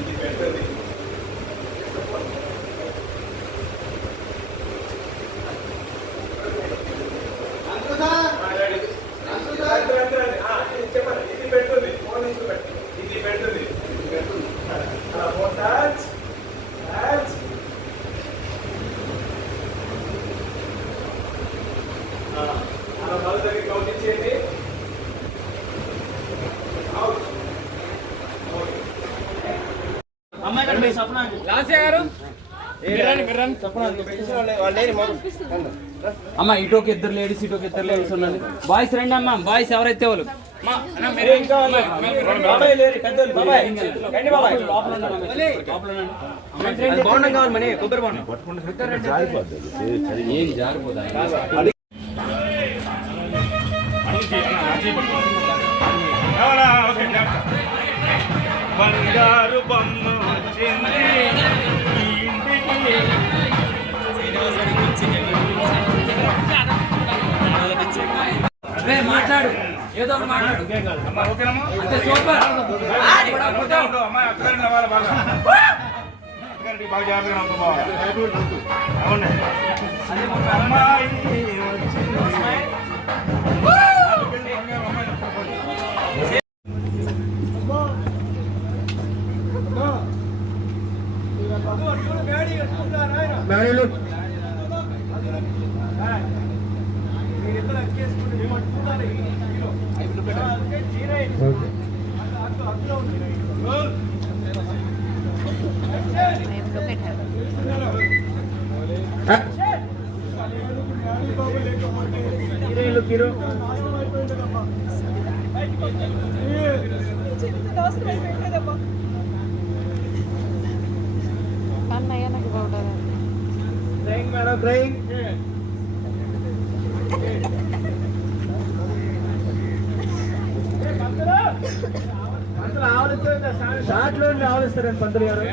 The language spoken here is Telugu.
ఇది పెద్దది. చెప్పండి. ఇది పెడుతుంది ఫోన్ నుంచి పెట్టి ఇది పెడుతుంది ఫోన్ టచ్ టచ్ అలా మళ్ళీ దగ్గర కౌంట్ ఇచ్చేయండి. అమ్మాయి గారు మీ సప్న లాస్య గారు అమ్మ ఇటోకి ఇద్దరు లేడీస్ ఇటోకి ఇద్దరు లేడీస్ ఉండండి. బాయ్స్ రండి అమ్మ. బాయ్స్ ఎవరైతే వాళ్ళు బాగుండం కావాలి మనీ కొబ్బరి బాగుండం ఏం జారిపోదా బంగారు బొమ్మ వచ్చింది ఇంటికి. మాట్లాడు ఏదో ఒకటి మాట్లాడు. సూపర్ అమ్మాయి అక్కడ బాగా బాగా జాగ్రత్తగా అవును అమ్మాయి షార్ట్లో ఆలోచిస్తారండి పంతులు గారు.